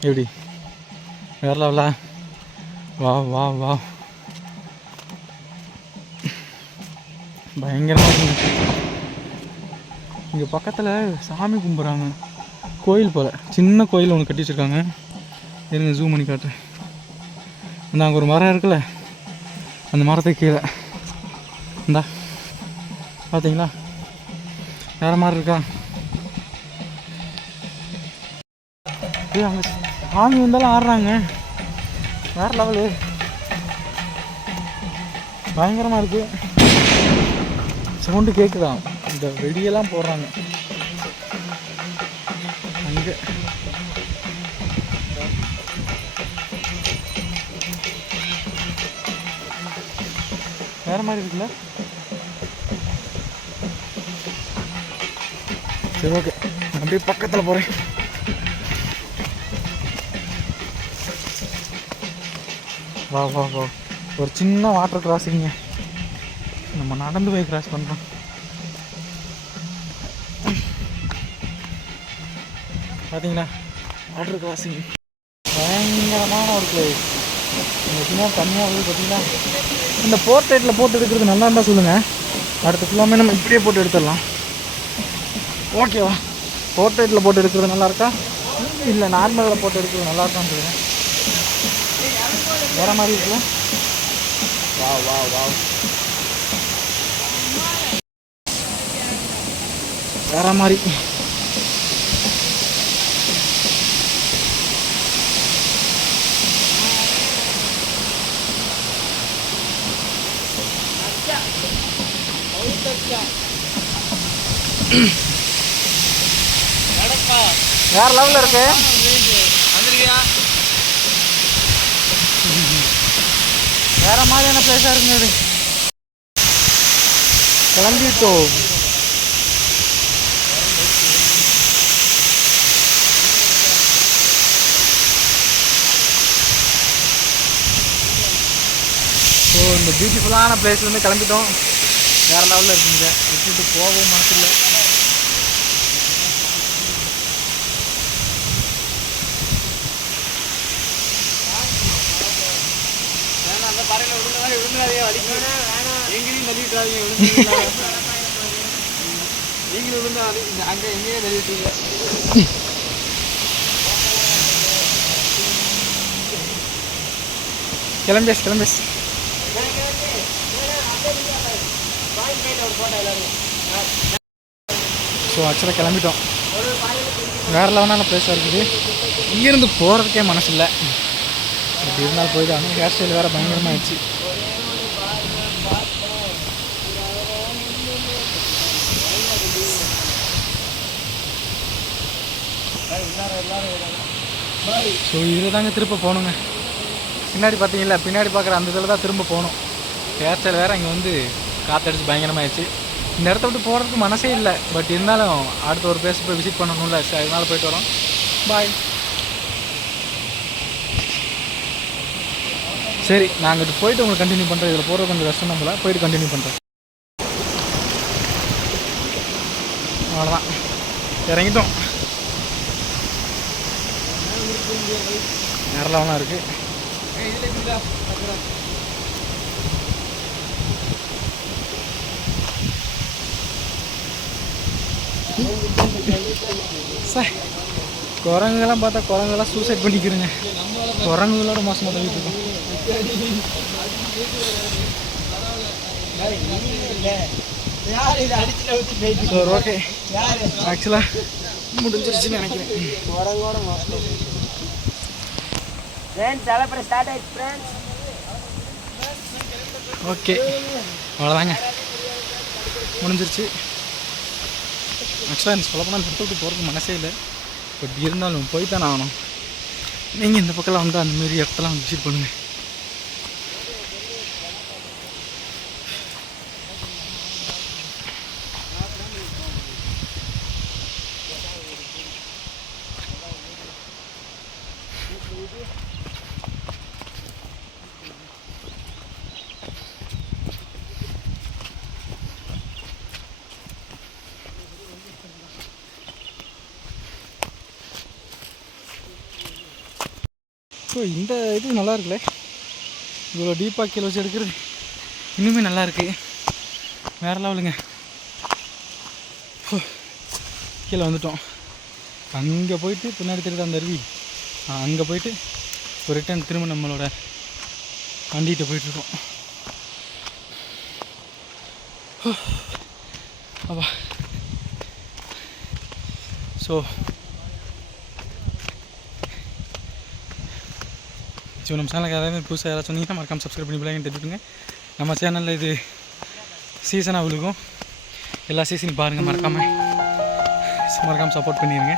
எப்படி வேற லெவலா? வா வா வா, பயங்கரமாக இருக்குங்க. இங்கே பக்கத்தில் சாமி கும்பிட்றாங்க, கோயில் போல், சின்ன கோயில் ஒன்று கட்டி வச்சுருக்காங்க. இருங்க ஜூம் பண்ணி காட்டுறேன். அந்த அங்கே ஒரு மரம் இருக்குல்ல, அந்த மரத்துக்கு கீழே இந்தா பார்த்தீங்களா வேறு மாதிரி இருக்கா? அங்கே சாமி வந்தாலும் ஆடுறாங்க, வேறு லெவலு, பயங்கரமாக இருக்குது. சவுண்டு கேட்குதா? இந்த வெடியெல்லாம் போடுறாங்க அங்கே. வேறு மாதிரி இருக்குல்ல? சரி ஓகே, அப்படியே பக்கத்தில் போகிறேன். வா வா வா, ஒரு சின்ன வாட்டர் கிராஸிங்க, நம்ம நடந்து போய் கிராஸ் பண்ணுறோம். பார்த்தீங்களா வாட்டர் கிராஸிங், பயங்கரமான ஒரு பிளேஸ். இந்த சின்ன தனியாக வந்து பார்த்தீங்கன்னா இந்த போர்ட்ரேட்டில் போட்டு எடுக்கிறது நல்லா இருந்தால் சொல்லுங்கள், அடுத்த ஃபுல்லாமே நம்ம இப்படியே போட்டு எடுத்துடலாம். ஓகேவா? போர்ட்ரேட்டில் போட்டு எடுக்கிறது நல்லா இருக்கா இல்லை நார்மலில் போட்டு எடுக்கிறது நல்லா இருக்கான்னு சொல்லுங்கள். வேறு மாதிரி இருக்குல்ல? வா வா வா, வேறு மாதிரி. வேறு லெவலில் இருக்கு. வேறு மாதிரியான பிளேஸாக இருக்குங்க. கிளம்பிட்டோம். ஸோ இந்த பியூட்டிஃபுல்லான பிளேஸ்லேருந்து கிளம்பிட்டோம். வேறு லெவலில் இருக்குங்க, விட்டுட்டு போகவும் மனசில்லை. எங்கேயும் தள்ளிவிட்டாதீங்க, நீங்களும் விழுந்தா அங்கே எங்கேயே தள்ளிவிட்டீங்க. கிளம்பேஸ் கிளம்பேஸ். ஸோ ஆக்சுவலாக கிளம்பிட்டோம். வேறு லெவலான பிளேஸாக இருக்குது. இங்கேருந்து போகிறதுக்கே மனசு இல்லை, அப்படி இருந்தாலும் போய்தான். ஹேர் ஸ்டைல் வேறு பயங்கரமாகிடுச்சு. ஸோ இதில் தாங்க திரும்ப போகணுங்க. பின்னாடி பார்த்தீங்களா, பின்னாடி பார்க்குற அந்த இதில் தான் திரும்ப போகணும். ஹேர் ஸ்டைல் வேறு இங்கே வந்து காற்றடிச்சு பயங்கரமாகிடுச்சு. இந்த இடத்த விட்டு போகிறதுக்கு மனசே இல்லை, பட் இருந்தாலும் அடுத்த ஒரு பிளேஸ் போய் விசிட் பண்ணணும்ல, அதனால போயிட்டு வரோம். பாய். சரி, நான் அங்கிட்டு போயிட்டு உங்களுக்கு கண்டினியூ பண்ணுறேன். இதில் போகிறது கொஞ்சம் கஷ்டம் நம்மள, போயிட்டு கண்டினியூ பண்ணுறேன். அவ்வளோதான், இறங்கிட்டோம். நேரலாம் இருக்குது. சார் குரங்குலாம் பார்த்தா குரங்குலாம் சூசைட் பண்ணிக்கிறேங்க. குரங்குகளோட மோசமாக தள்ளிட்டு இருக்கோம். ஓகே, ஆக்சுவலாக முடிஞ்சிருச்சுன்னு நினைக்கிறேன். ஓகே, அவ்வளோதாங்க, முடிஞ்சிருச்சு. ஆக்சுவலாக எனக்கு சொல்லப்போனால் இந்த இடத்துக்கு போகிறதுக்கு மனசே இல்லை, பட் இருந்தாலும் போய் தானே ஆகணும். நீங்கள் இந்த பக்கம்லாம் வந்து அந்தமாரி இடத்தெல்லாம் வந்து விசிட் பண்ணுங்கள். ஸோ இந்த இது நல்லா இருக்குல்ல, இவ்வளோ டீப்பாக கீழே வச்சு எடுக்கிறது இன்னுமே நல்லா இருக்குது. வேறு லெவலுங்க. கீழே வந்துட்டோம். அங்கே போயிட்டு பின்னாடி தெரியுது அந்த அருவி, அங்கே போயிட்டு ஒரு ரிட்டர்ன் திரும்ப நம்மளோட வண்டிகிட்ட போயிட்டுருக்கோம். அப்பா ஸோ நம்ம சேனலுக்கு ஏதாவது புதுசாக யாராவது சொன்னீங்கன்னா மறக்காமல் சப்ஸ்கிரைப் பண்ணி பிள்ளைங்க தெரிஞ்சுட்டுங்க. நம்ம சேனலில் இது சீசனாக விழுகும், எல்லா சீசனையும் பாருங்கள், மறக்காமல் சப்போர்ட் பண்ணிடுங்க.